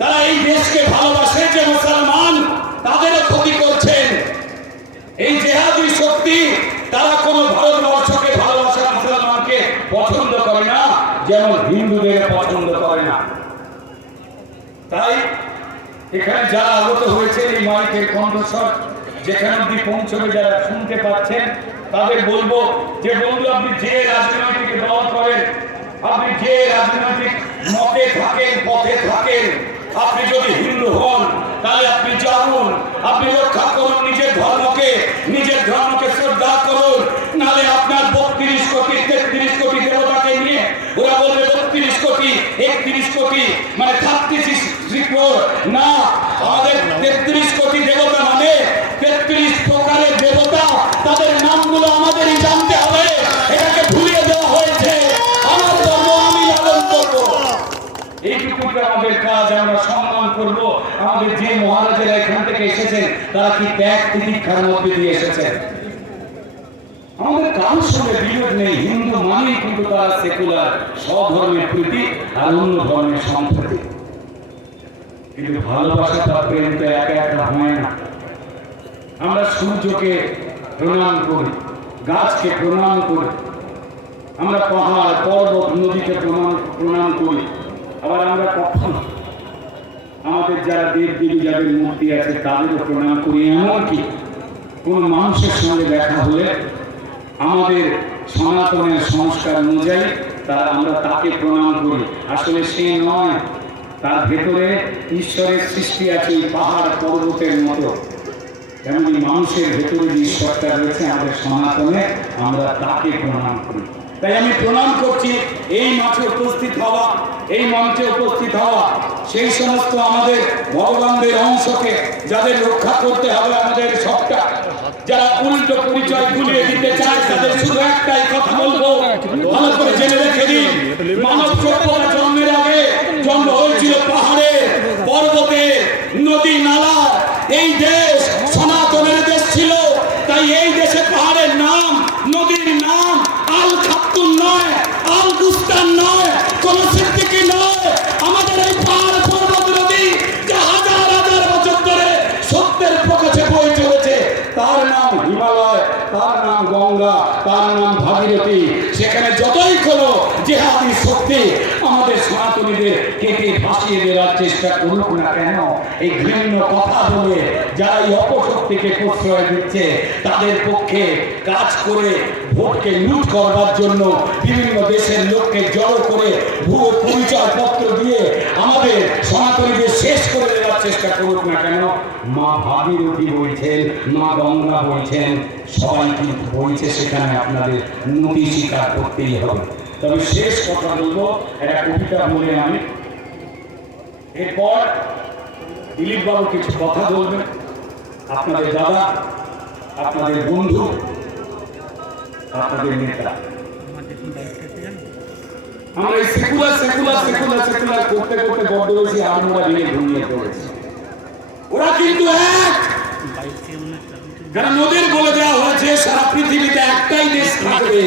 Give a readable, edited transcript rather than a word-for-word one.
তারা এই দেশকে ভালোবাসে যে মুসলমান, তাদেরও ক্ষতি করছেন। এই জেহাদি শক্তি তারা কোন ভারতবর্ষকে ভালোবাসা মুসলমানকে পছন্দ করে না, যেমন হিন্দুদের পছন্দ করে না। তাই এখানে যারা আগত হয়েছে এই মাইকের কণ্ঠস্বর যেখানে অব্দি পৌঁছবে, যারা শুনতে পাচ্ছেন, তাদের বলবো যে বন্ধু, আপনি যে রাজনৈতিক দল করেন, আপনি যে রাজনৈতিক মতে থাকেন, পথে থাকেন, আপনি যদি হিন্দু হন তাহলে আপনি জানুন, আপনি রক্ষা করুন নিজের ধর্মকে শ্রদ্ধা করুন। নাহলে আপনার 32 কোটি 33 কোটি দেবতাকে নিয়ে ওরা বলবে 32 কোটি 31 কোটি মানে 36 না, আমাদের 33 কোটি দেবতা মানে 33 প্রকারের দেবতা, তাদের নামগুলো আমাদেরই জানতে হবে। এটাকে ভুলিয়ে দেওয়া হয়েছে। আমার ধর্ম আমি লালন করব, এইটুকুকে আমাদের কাজ। আমরা সম্মান করব আমাদের যে মহারাজেরা এখান থেকে এসেছেন, তারা কি ত্যাগ তিতিক্ষার মধ্যে দিয়ে এসেছেন। আমাদের কারোর সঙ্গে বিরোধ নেই, হিন্দু মানেই কিন্তু তারা সেকুলার, সব ধর্মের প্রীতি আর অন্য ধর্মের সম্প্রীতি। কিন্তু ভালোবাসা বা প্রেম তো একা একা হয় না। আমরা সূর্যকে প্রণাম করি, গাছকে প্রণাম করি, আমরা পাহাড় পর্বত নদীকে প্রণাম করি। আবার আমরা কখনো আমাদের যারা দেব দেবী যাদের মূর্তি আছে তাদেরও প্রণাম করি। এমনকি কোন মানুষের সঙ্গে দেখা হলে আমাদের সনাতনের সংস্কার অনুযায়ী আমরা তাকে প্রণাম করি। আসলে সে নয়, তার ভেতরে ঈশ্বরের সৃষ্টি আছে এই পাহাড় পর্বতের মতো। এমনি মানুষের ভেতরে ঈশ্বরটা রয়েছে আমাদের সনাতনে, আমরা তাকে প্রণাম করি। তাই আমি প্রণাম করছি এই মাঠে উপস্থিত হওয়া, এই মঞ্চে উপস্থিত হওয়া সেই সমস্ত আমাদের ভগবানদের অংশকে, যাদের রক্ষা করতে হবে আমাদের সবটা। যারা উল্টো পরিচয় ভুলিয়ে দিতে চায় তাদের শুধু একটাই কথা বলবো, ভালো করে জেনে রেখে দিন, মানব সভ্যতা জন্মের আগে জন্ম হয়েছিল পাহাড়ে, পর্বতে, নদী নালা। এই দেশ সনাতনের দেশ ছিল, তাই এই দেশে পাহাড়ের নাম, নদীর নাম আল খাতুন নয়, আল গুস্তান নয়, কোন সিদ্দিকী নয়। আমাদের এই পাহাড় পর্বত নদী যা হাজার হাজার বছর ধরে সত্যের প্রকাশে বয়ে চলেছে, তার নাম হিমালয়, তার নাম গঙ্গা, তার নাম ভাগীরথী। সেখানে যতই কোনো জেহাদি শক্তি আমাদের সনাতনীদের কেটে ভাসিয়ে দেওয়ার চেষ্টা করুক না কেন, এই ঘৃণ্য কথা বলে যারা এই অপশক্তিকে প্রশ্রয় দিচ্ছে, তাদের পক্ষে কাজ করে ভোটকে লুট করবার জন্য বিভিন্ন দেশের লোককে জড়ো করে ভুয়ো পরিচয় পত্র দিয়ে আমাদের সনাতনীদের শেষ করে দেওয়ার চেষ্টা করুক না কেন, মা ভাগীরথী বলছেন, মা গঙ্গা বলছেন, সবাই কিন্তু বলছে, সেখানে আপনাদের নদী স্বীকার করতেই হবে। তবে শেষ কথা বলবো, একটা কবিতা বলে আমি, এরপর দিলীপ বাবু কিছু কথা বলবেন। আপনাদের দাদা, আপনাদের বন্ধু, আপনাদের নেতা। আমরা এই সেকুলার করতে করতে বড় হয়েছি, আমরা ভেঙে ঘুমিয়ে পড়েছি। ওরা কিন্তু এক, যারা নদীর বলে দেওয়া হয়েছে সারা পৃথিবীতে একটাই দেশ থাকবে।